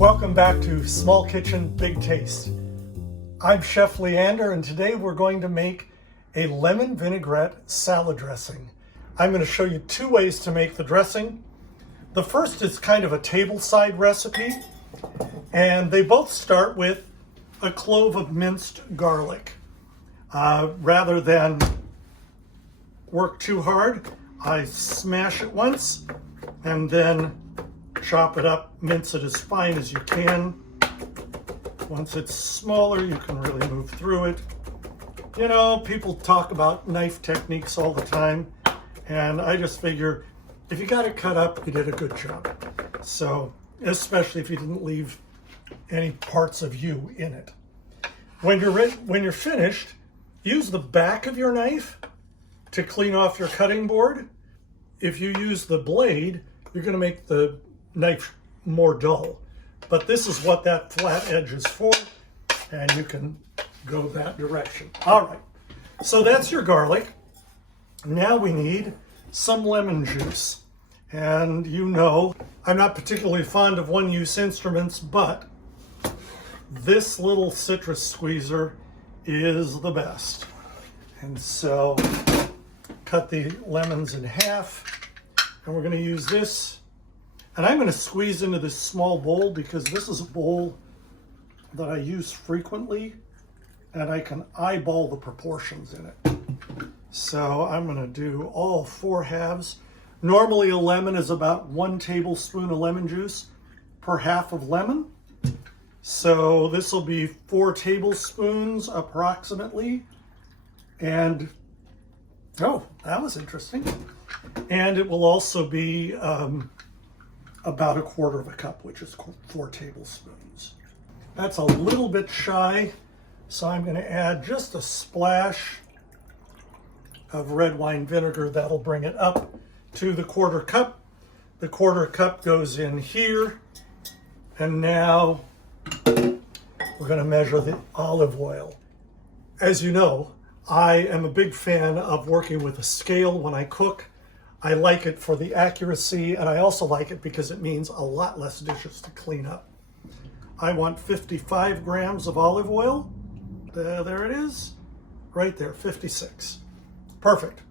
Welcome back to Small Kitchen, Big Taste. I'm Chef Leander, and today we're going to make a lemon vinaigrette salad dressing. I'm going to show you two ways to make the dressing. The first is kind of a table-side recipe, and they both start with a clove of minced garlic. Rather than work too hard, I smash it once and then chop it up, mince it as fine as you can. Once it's smaller, you can really move through it. You know, people talk about knife techniques all the time, and I just figure if you got it cut up, you did a good job. So, especially if you didn't leave any parts of you in it. When you're finished, use the back of your knife to clean off your cutting board. If you use the blade, you're going to make the knife more dull. But this is what that flat edge is for, and you can go that direction. All right, so that's your garlic. Now we need some lemon juice. And you know, I'm not particularly fond of one-use instruments, but this little citrus squeezer is the best. And so cut the lemons in half, and we're going to use this. And I'm going to squeeze into this small bowl because this is a bowl that I use frequently, and I can eyeball the proportions in it. So I'm going to do all 4 halves. Normally a lemon is about 1 tablespoon of lemon juice per half of lemon. So this will be 4 tablespoons approximately. And, oh, that was interesting. And it will also be about 1/4 cup, which is 4 tablespoons. That's a little bit shy, so I'm going to add just a splash of red wine vinegar. That'll bring it up to the 1/4 cup. The 1/4 cup goes in here, and now we're going to measure the olive oil. As you know, I am a big fan of working with a scale when I cook. I like it for the accuracy, and I also like it because it means a lot less dishes to clean up. I want 55 grams of olive oil. There it is, right there, 56. Perfect.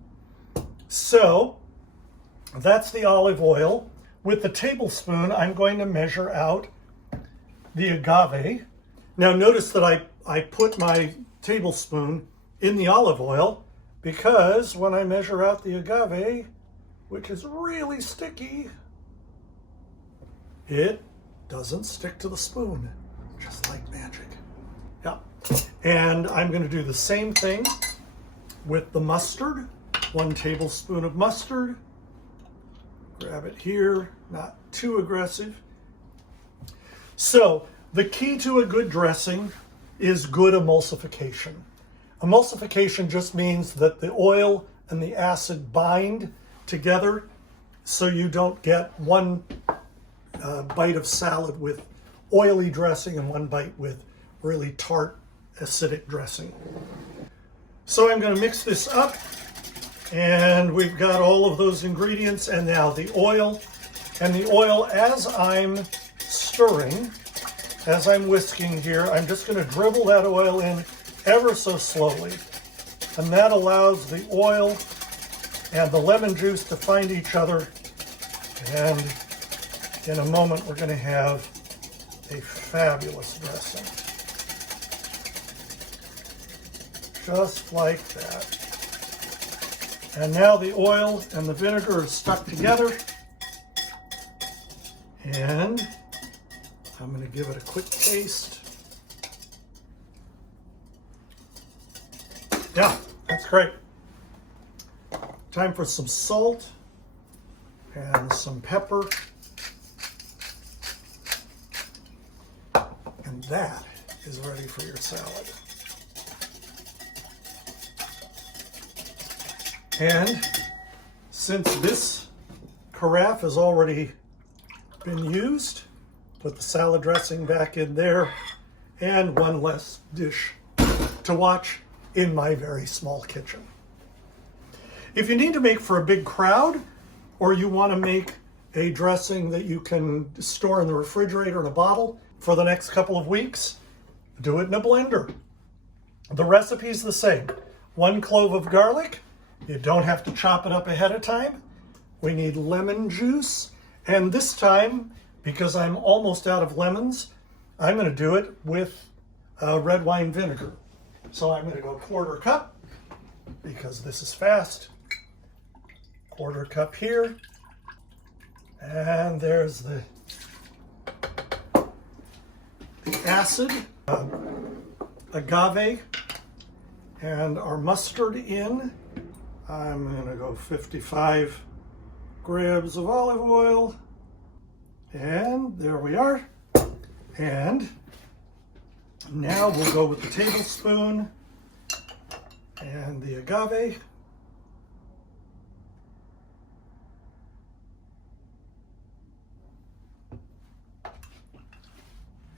So that's the olive oil. With the tablespoon, I'm going to measure out the agave. Now notice that I put my tablespoon in the olive oil because when I measure out the agave, which is really sticky, it doesn't stick to the spoon, just like magic. Yeah. And I'm going to do the same thing with the mustard. 1 tablespoon of mustard. Grab it here, not too aggressive. So the key to a good dressing is good emulsification. Emulsification just means that the oil and the acid bind together so you don't get one bite of salad with oily dressing and one bite with really tart acidic dressing. So I'm going to mix this up, and we've got all of those ingredients, and now the oil. And the oil, as I'm stirring, as I'm whisking here, I'm just going to dribble that oil in ever so slowly, and that allows the oil and the lemon juice to find each other, and in a moment we're going to have a fabulous dressing. Just like that. And now the oil and the vinegar are stuck together, and I'm going to give it a quick taste. Yeah, that's great. Time for some salt and some pepper. And that is ready for your salad. And since this carafe has already been used, put the salad dressing back in there, and one less dish to watch in my very small kitchen. If you need to make for a big crowd, or you want to make a dressing that you can store in the refrigerator in a bottle for the next couple of weeks. Do it in a blender. The recipe's the same. 1 clove of garlic. You don't have to chop it up ahead of time. We need lemon juice. And this time, because I'm almost out of lemons, I'm going to do it with red wine vinegar. So I'm going to go 1/4 cup, because this is fast. 1/4 cup here. And there's the acid, agave, and our mustard in. I'm going to go 55 grams of olive oil. And there we are. And now we'll go with the tablespoon and the agave.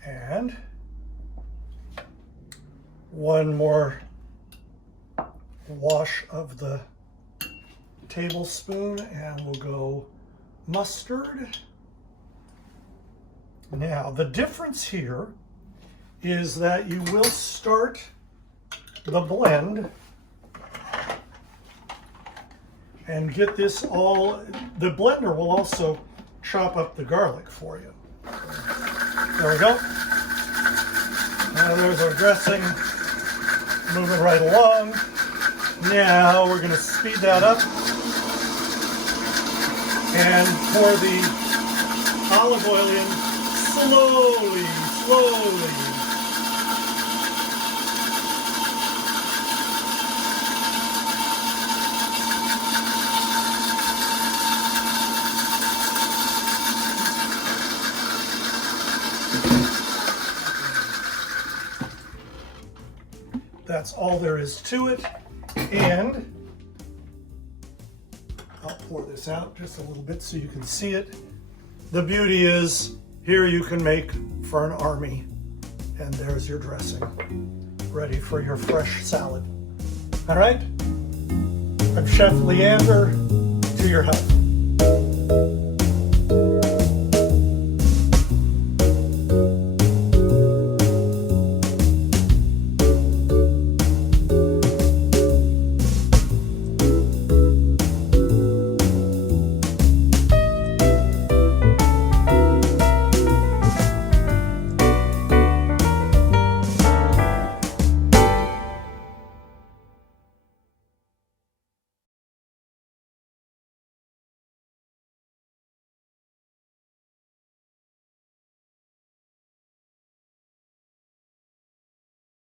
And 1 more wash of the tablespoon, and we'll go mustard. Now, the difference here is that you will start the blend and get this all, the blender will also chop up the garlic for you. There we go. Now there's our dressing, moving right along. Now we're going to speed that up and pour the olive oil in slowly, slowly. That's all there is to it. And I'll pour this out just a little bit so you can see it. The beauty is here you can make for an army. And there's your dressing, ready for your fresh salad. All right? I'm Chef Leander, to your health.